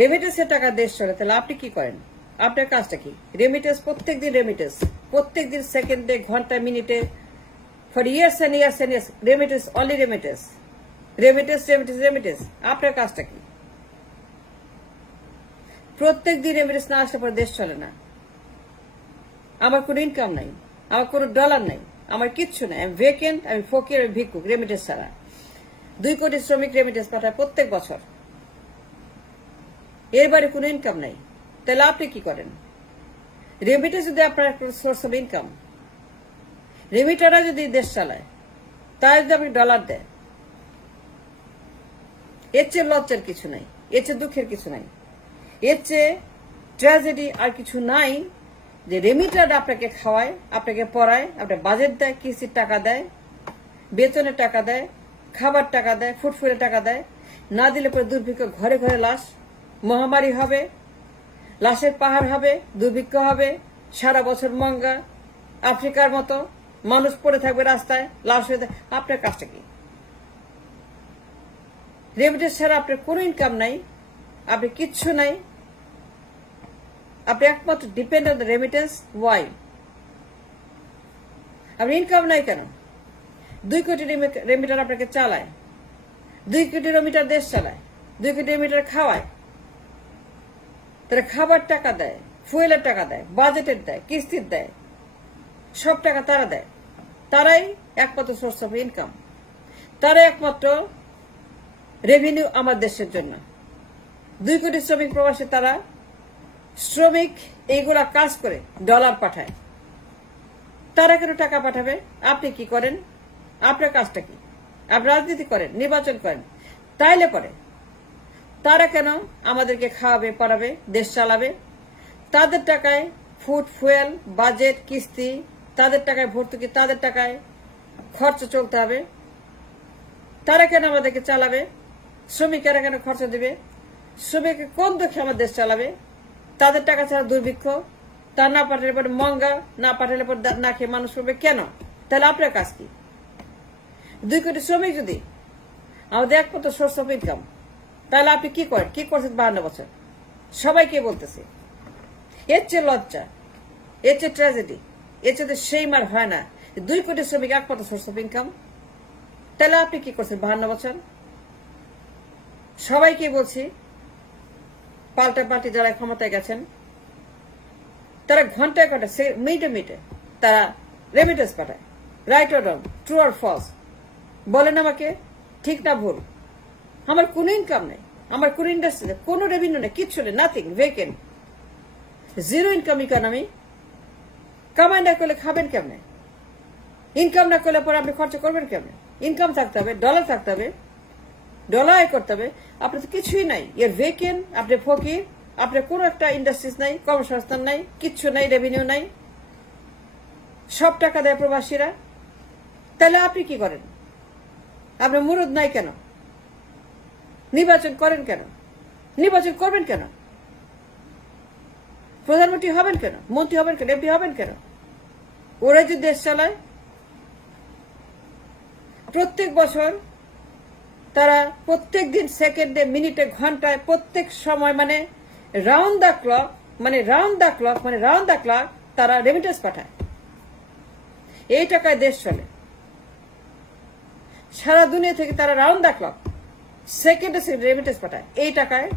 রেমিটেন্সের টাকা দেশ চলে, তাহলে আপনি কি করেন? আপনার কাজটা কি? রেমিটেন্স, প্রত্যেকদিন রেমিটেন্স, প্রত্যেকদিন সেকেন্ডে, ঘন্টায়, মিনিটে, for years and years and years remittance, only remittance, remittance, remittance, remittance. আপনার কাজটা কি? প্রত্যেকদিন রেমিটেন্স না আসলে পরে দেশ চলে না। আমার কোনো ইনকাম নাই, আমার কোনো ডলার নাই, আমার কিচ্ছু নাই, আমি ভেকেন্ট, আমি ফকির, আমি ভিক্ষুক রেমিটেন্স ছাড়া। 2 কোটি শ্রমিক রেমিটেন্স পাঠায় প্রত্যেক বছর, এর বাইরে কোনো ইনকাম নাই। তাহলে আপনি কি করেন? রেমিটেন্স যদি আপনার একটা সোর্স অফ ইনকাম, রেমিটাররা যদি দেশ চালায়, তারা যদি আপনি ডলার দেয়, এর চেয়ে লজ্জার কিছু নাই, এর চেয়ে দুঃখের কিছু নাই, এর চেয়ে ট্র্যাজেডি আর কিছু নাই যে রেমিটার আপনাকে খাওয়ায়, আপনাকে পড়ায়, আপনার বাজেট দেয়, কিস্তির টাকা দেয়, বেতনের টাকা দেয়, খাবার টাকা দেয়, ফুটফুটের টাকা দেয়। না দিলে পরে দুর্ভিক্ষ, ঘরে ঘরে লাশ, মহামারী হবে, লাশের পাহাড় হবে, দুর্ভিক্ষ হবে, সারা বছর মঙ্গা, আফ্রিকার মতো মানুষ পড়ে থাকবে রাস্তায়, লাশ হয়ে থাকে। আপনার কাজটা কি? রেমিটেন্স ছাড়া আপনার কোনো ইনকাম নাই, আপনি কিচ্ছু নাই, আপনি একমাত্র depend on the remittance. Why? আপনি ইনকাম নাই কেন? 2 কোটি রেমিটার আপনাকে চালায়, 2 কোটি রেমিটার দেশ চালায়, 2 কোটি রেমিটার খাওয়ায়, তারা খাবার টাকা দেয়, ফুয়েলের টাকা দেয়, বাজেটের দেয়, কিস্তির দেয়, সব টাকা তারা দেয়। তারাই একমাত্র সোর্স অফ ইনকাম, তারাই একমাত্র রেভিনিউ আমার দেশের জন্য। 2 কোটি শ্রমিক প্রবাসী, তারা শ্রমিক এইগুলা কাজ করে ডলার পাঠায়, তারা কেন টাকা পাঠাবে? আপনি কি করেন? আপনার কাজটা কি? আপনি রাজনীতি করেন, নির্বাচন করেন, তাইলে পরে তারা কেন আমাদেরকে খাওয়াবে, পড়াবে, দেশ চালাবে? তাদের টাকায় ফুড, ফুয়েল, বাজেট, কিস্তি, তাদের টাকায় ভর্তুকি, তাদের টাকায় খরচ চলতে হবে। তারা কেন আমাদেরকে চালাবে? শ্রমিকেরা কেন খরচ দিবে? শ্রমিক কোন দুঃখে আমার দেশ চালাবে? তাদের টাকা ছাড়া দুর্ভিক্ষ, তা না পাঠালে পরে মঙ্গা, না পাঠালে পরে না খেয়ে মানুষ করবে কেন? তাহলে আপনার কাজ কি? 2 কোটি শ্রমিক যদি আমাদের একমাত্র সোর্স অফ ইনকাম, তাহলে আপনি কি করেন? কি করছেন 52 বছর? সবাইকে বলতেছে। এর চেয়ে লজ্জা, এর চেয়ে ট্র্যাজেডি, এর চেয়ে সেই মার হয় না। 2 কোটি শ্রমিক একমাত্র সোর্স অফ ইনকাম, তাহলে আপনি কি করছেন 52 বছর? সবাইকে বলছি, পাল্টা পাল্টি যারা ক্ষমতায় গেছেন, তারা ঘন্টায় ঘন্টায়, মিনিটে মিনিটে তারা রেমিটেন্স পাঠায়। Right or wrong, true or false বলেন আমাকে, ঠিক না ভুল? আমার কোনো ইনকাম নেই, আমার কোনো ইন্ডাস্ট্রি নেই, কোনো রেভিনিউ নেই, কিচ্ছু নেই, nothing, vacant, zero income economy. কামাই না করলে খাবেন কেমনে? ইনকাম না করলে পরে আপনি খরচা করবেন কেমনে? ইনকাম থাকতে হবে, ডলার থাকতে হবে, ডলার আয় করতে হবে। আপনার তো কিছুই নাই, এর ভেকেন্ট, আপনি ফকির, আপনার কোনো একটা ইন্ডাস্ট্রিজ নাই, কর্মসংস্থান নাই, কিচ্ছু নাই, রেভিনিউ নাই, সব টাকা দেয় প্রবাসীরা। তাহলে আপনি কি করেন? আপনার মুরুদ নাই কেন? নির্বাচন করেন কেন? নির্বাচন করবেন কেন? প্রধানমন্ত্রী হবেন কেন? মন্ত্রী হবেন কেন? এমপি হবেন কেন? ওরা যে দেশ চালায়, প্রত্যেক বছর তারা প্রত্যেক দিন, সেকেন্ডে, মিনিটে, ঘন্টায়, প্রত্যেক সময়, মানে রাউন্ড দ্য ক্লক, মানে রাউন্ড দ্য ক্লক, মানে রাউন্ড দ্য ক্লক তারা রেমিটেন্স পাঠায়। এই টাকায় দেশ চলে। সারা দুনিয়া থেকে তারা রাউন্ড দ্য ক্লক, সেকেন্ডে সেকেন্ডে রেমিটেন্স পাঠায়। এই টাকায়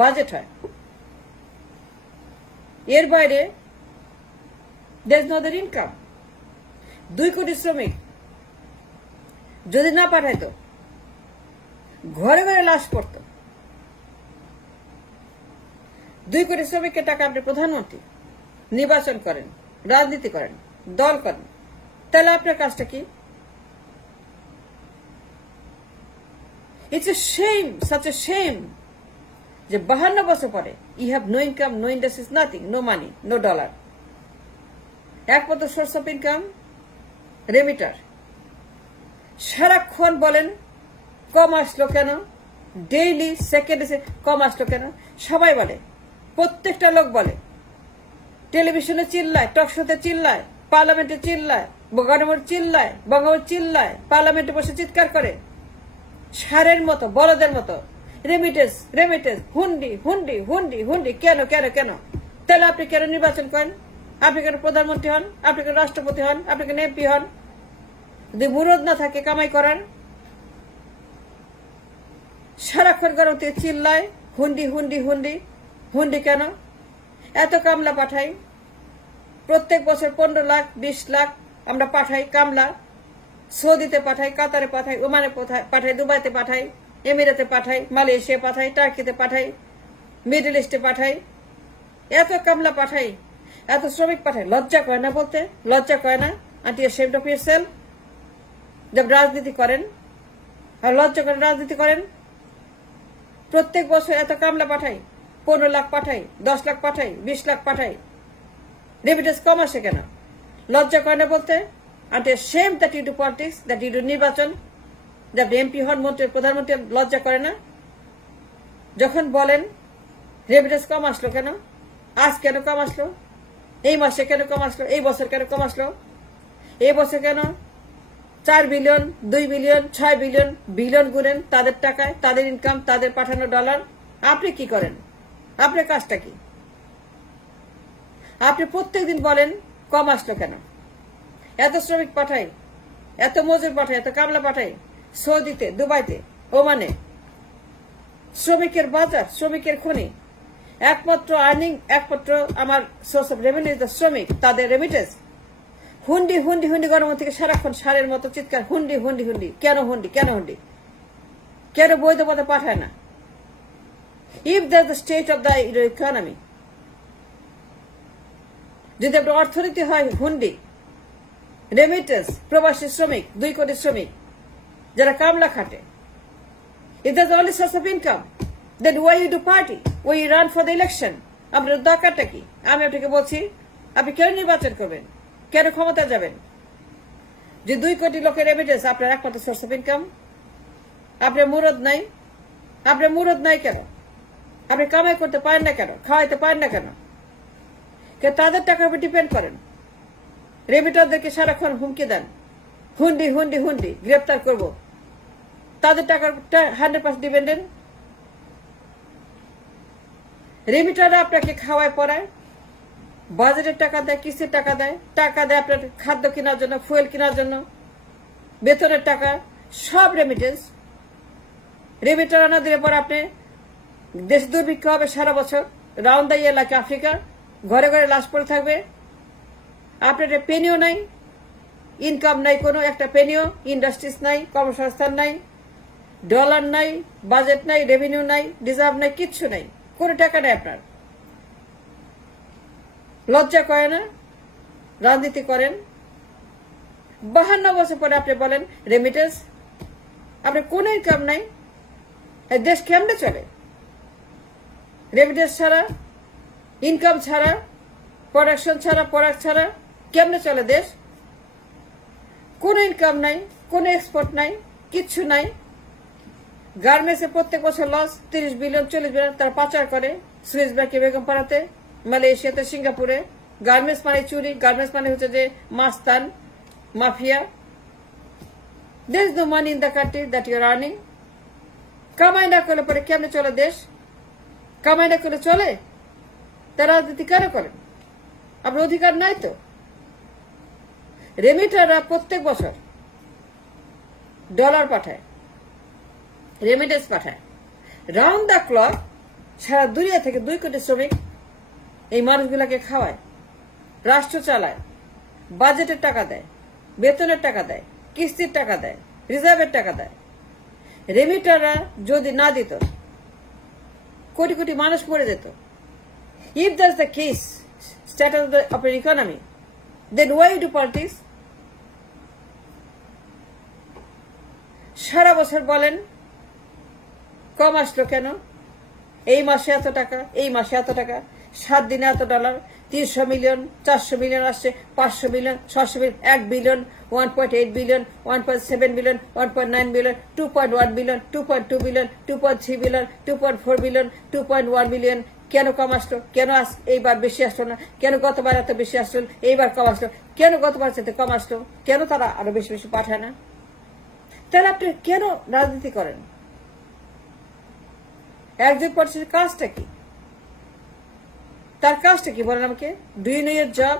বাজেট হয়। এর বাইরে দেশ নদের ইনকাম। 2 কোটি শ্রমিক যদি না পাঠাইতো, ঘরে ঘরে লাশ পড়তো। 2 কোটি শ্রমিকের টাকা আপনি প্রধানমন্ত্রী, নির্বাচন করেন, রাজনীতি করেন, দল করেন, তাহলে আপনার কাজটা কি? It's a shame, such a shame যে 52 বছর পরে you have no income, no industries, nothing, no money, no dollar. একমাত্র সোর্স অফ ইনকাম রেমিটার। সারাক্ষণ বলেন কম আসলো কেন, ডেইলি সেকেন্ডে কম আসলো কেন, সবাই বলে, প্রত্যেকটা লোক বলে, টেলিভিশনে চিল্লায়, টকশোতে চিল্লায়, পার্লামেন্টে চিল্লায়, গণভোট চিল্লায়, বঙ্গভোট চিল্লায়, পার্লামেন্টে বসে চিৎকার করে, ষাঁড়ের মতো, বলদের মতো। রেমিটেন্স রেমিটেন্স, হুন্ডি হুন্ডি হুন্ডি হুন্ডি। কেন কেন কেন? তাহলে আপনি কেন নির্বাচন করেন? আপনি কেন প্রধানমন্ত্রী হন? আপনি কেন রাষ্ট্রপতি হন? আপনি কেন এমপি হন? যদি মুরদ না থাকে কামাই করেন, সারাক্ষণ গরম থেকে চিল্লায় হুন্ডি হুন্ডি হুন্ডি হুন্ডি। কেন এত কামলা পাঠাই? প্রত্যেক বছর 15 লাখ 20 লাখ আমরা পাঠাই কামলা। সৌদিতে পাঠাই, কাতারে পাঠাই, ওমানে পাঠাই, দুবাইতে পাঠাই, এমিরাতে পাঠাই, মালয়েশিয়া পাঠাই, টার্কিতে পাঠাই, মিডল ইস্টে পাঠাই। এত কামলা পাঠাই, এত শ্রমিক পাঠাই। লজ্জা করে না বলতে? লজ্জা করে না? Aunty ashamed of yourself? Job রাজনীতি করেন আর লজ্জা করে রাজনীতি করেন। প্রত্যেক বছর এত কামলা পাঠাই, 15 লাখ পাঠাই, 10 লাখ পাঠাই, 20 লাখ পাঠাই। রেমিটেন্স কম আসে কেন? লজ্জা করে না বলতে? Aunty ashamed that you do politics, that you do নির্বাচন, যে আপনি এমপি হন, মন্ত্রী, প্রধানমন্ত্রী, লজ্জা করে না? যখন বলেন রেমিটেন্স কম আসলো কেন, আজ কেন কম আসলো, এই মাসে কেন কম আসলো, এই বছর কেন কম আসলো, এই বছর কেন 4 বিলিয়ন, 2 বিলিয়ন, 6 বিলিয়ন বিলিয়ন গুনেন তাদের টাকায়, তাদের ইনকাম, তাদের পাঠানো ডলার। আপনি কি করেন? আপনার কাজটা কি? আপনি প্রত্যেকদিন বলেন কম আসলো কেন? এত শ্রমিক পাঠাই, এত মজুর পাঠাই, এত কামলা পাঠাই সৌদিতে, দুবাইতে, ওমানে। শ্রমিকের বাজার, শ্রমিকের খনি, একমাত্র আর্নিং, একমাত্র আমার সোর্স অফ রেভিনিউ শ্রমিক, তাদের রেমিটেন্স। হুন্ডি হুন্ডি হুন্ডি গরম থেকে সারাক্ষণ সারের মতো চিৎকার, হুন্ডি হুন্ডি হুন্ডি। কেন হুন্ডি? কেন হুন্ডি? কেন বৈধ পথে পাঠায় না? If that the state of the economy, যদি আপনার অর্থনীতি হয় হুন্ডি, রেমিটেন্স, প্রবাসী শ্রমিক, 2 কোটি শ্রমিক যারা কামলা খাটে, if that's the only source of income, then why you do party? Why you run for the election? আপনার দরকারটা কি? আমি আপনাকে বলছি, আপনি কেন নির্বাচন করবেন? কেন ক্ষমতা যাবেন? যে 2 কোটি লোকের রেমিটেন্স আপনার একমাত্র সোর্স অফ ইনকাম। আপনার মুরদ নাই? আপনার মুরদ নাই কেন? আপনি কামাই করতে পারেন না কেন? খাওয়াইতে পারেন না কেন? তাদের টাকার উপর ডিপেন্ড করেন। রেমিটারদেরকে সারাক্ষণ হুমকি দেন, হুন্ডি হুন্ডি হুন্ডি, গ্রেপ্তার করব। তাদের টাকার 100% ডিপেন্ডেন্ট। রেমিটাররা আপনাকে খাওয়ায় পড়ায়, বাজারের টাকা দেয়, কিস্তির টাকা দেয়, টাকা দেয় আপনার খাদ্য কেনার জন্য, ফুয়েল কেনার জন্য, বেতনের টাকা, সব রেমিটেন্স। রেমিটার আনা দিলে পরে আপনি দেশ দুর্ভিক্ষ হবে সারা বছর, round the year like Africa, ঘরে ঘরে লাশ পড়ে থাকবে। আপনার পেনিও নাই, ইনকাম নাই, কোনো একটা পেনিও, ইন্ডাস্ট্রিজ নাই, কর্মসংস্থান নাই, ডলার নাই, বাজেট নাই, রেভিনিউ নাই, রিজার্ভ নাই, কিচ্ছু নাই, কোনো টাকা নেই আপনার। লজ্জা করে না? রাজনীতি করেন। 52 বছর পরে আপনি বলেন রেমিটেন্স। আপনার কোনো ইনকাম নাই, দেশ কেমনে চলে? রেমিটেন্স ছাড়া, ইনকাম ছাড়া, প্রোডাকশন ছাড়া, প্রোডাক্ট ছাড়া কেমনে চলে দেশ? কোনো ইনকাম নাই, কোনো এক্সপোর্ট নাই, কিচ্ছু নাই। গার্মেন্টসে প্রত্যেক বছর লস, 30 বিলিয়ন 40 বিলিয়ন তারা পাচার করে সুইস ব্যাংকে, বেগমপাড়াতে, মালয়েশিয়াতে, সিঙ্গাপুরে। গার্মেন্টস মানে চুরি, গার্মেন্টস মানে হচ্ছে যে মাস্তান, mafia. There is no money in the country that you are earning. কামাই না করলে পরে কেমনে চলে দেশ? কামাই না করলে চলে? তারা রাজনীতি কেন করেন? আপনার অধিকার নাই তো। রেমিটাররা প্রত্যেক বছর ডলার পাঠায়, রেমিটেন্স পাঠায়, রাউন্ড দ্য ক্লক সারা দুনিয়া থেকে 2 কোটি শ্রমিক এই মানুষগুলাকে খাওয়ায়, রাষ্ট্র চালায়, বাজেটের টাকা দেয়, বেতনের টাকা দেয়, কিস্তির টাকা দেয়, রিজার্ভের টাকা দেয়। রেমিটাররা যদি না দিত, কোটি কোটি মানুষ মরে যেত। If that's the case, status of the economy, then why do politics? সারা বছর বলেন কম আসলো কেন, এই মাসে এত টাকা, এই মাসে এত টাকা, 7 দিনে এত ডলার, 300 মিলিয়ন, 400 মিলিয়ন আসছে, 500 million, 600 million, 1 billion, 1.8 billion, 1.7 billion, 1.9 billion, 2.1 billion, 2.2 billion, 2.3 billion, 2.4 billion, 2.1 billion. কেন কম আসলো? কেন এইবার বেশি আসলো না? কেন গতবার এত বেশি আসলো, এইবার কম আসলো? কেন গতবার সাথে কম আসলো? কেন তারা আরো বেশি বেশি পাঠায় না? তাহলে আপনি কেন রাজনীতি করেন? একজন পলিটিশিয়ানের কাজটা কি? তার কাজটা কি বলেন আমাকে? Do you know your job?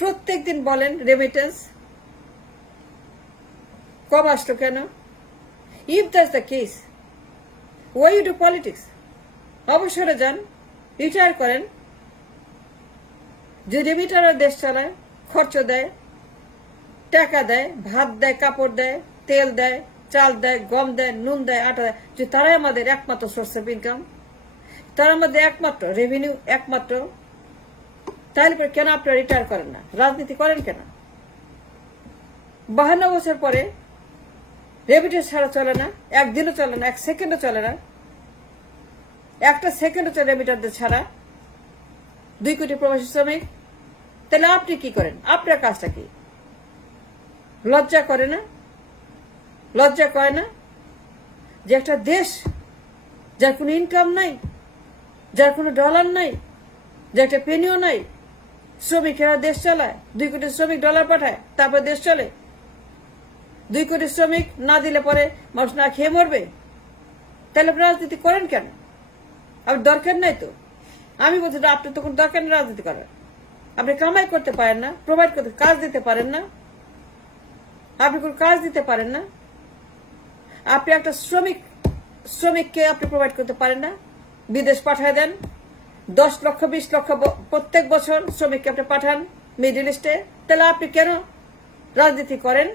প্রত্যেক দিন বলেন রেমিটেন্স কবে আসলো কেন? If that's the case, why you do politics? অবসরে যান, রিটায়ার করেন। যে রেমিটাররা দেশ চালায়, খরচ দেয়, টাকা দেয়, ভাত দেয়, কাপড় দেয়, তেল দেয়, চাল দেয়, গম দেয়, নুন দেয়, আটা দেয়, যে তারাই আমাদের একমাত্র সোর্স অফ ইনকাম, তারা আমাদের একমাত্র রেভিনিউ, একমাত্র। তাহলে পরে কেন আপনারা রিটায়ার করেন না? রাজনীতি করেন কেন? 52 বছর পরে রেমিটেন্স ছাড়া চলে না, একদিনও চলে না, এক সেকেন্ডও চলে না, একটা সেকেন্ডও চলে রেমিটারদের ছাড়া। 2 কোটি প্রবাসী শ্রমিক। তাহলে আপনি কি করেন? আপনার কাজটা কি? লজ্জা করে না? লজ্জা করে না যে একটা দেশ যার কোনো ইনকাম নাই, যার কোনো ডলার নাই, যার একটা পেনিও নাই, শ্রমিকেরা দেশ চালায়, 2 কোটি শ্রমিক ডলার পাঠায়, তারপর দেশ চলে। 2 কোটি শ্রমিক না দিলে পরে মানুষ না খেয়ে মরবে। তাহলে আপনি রাজনীতি করেন কেন? আপনার দরকার নাই তো। আমি বলছি আপনার তো কোনো দরকার নেই রাজনীতি করার। আপনি কামাই করতে পারেন না, প্রোভাইড করতে, কাজ দিতে পারেন না, আপনি কোনো কাজ দিতে পারেন না, আপনি একটা শ্রমিককে আপনি প্রোভাইড করতে পারেন না, বিদেশ পাঠায় দেন। 10 লক্ষ 20 লক্ষ প্রত্যেক বছর শ্রমিককে আপনি পাঠান মিডল ইস্টে। তাহলে আপনি কেন রাজনীতি করেন?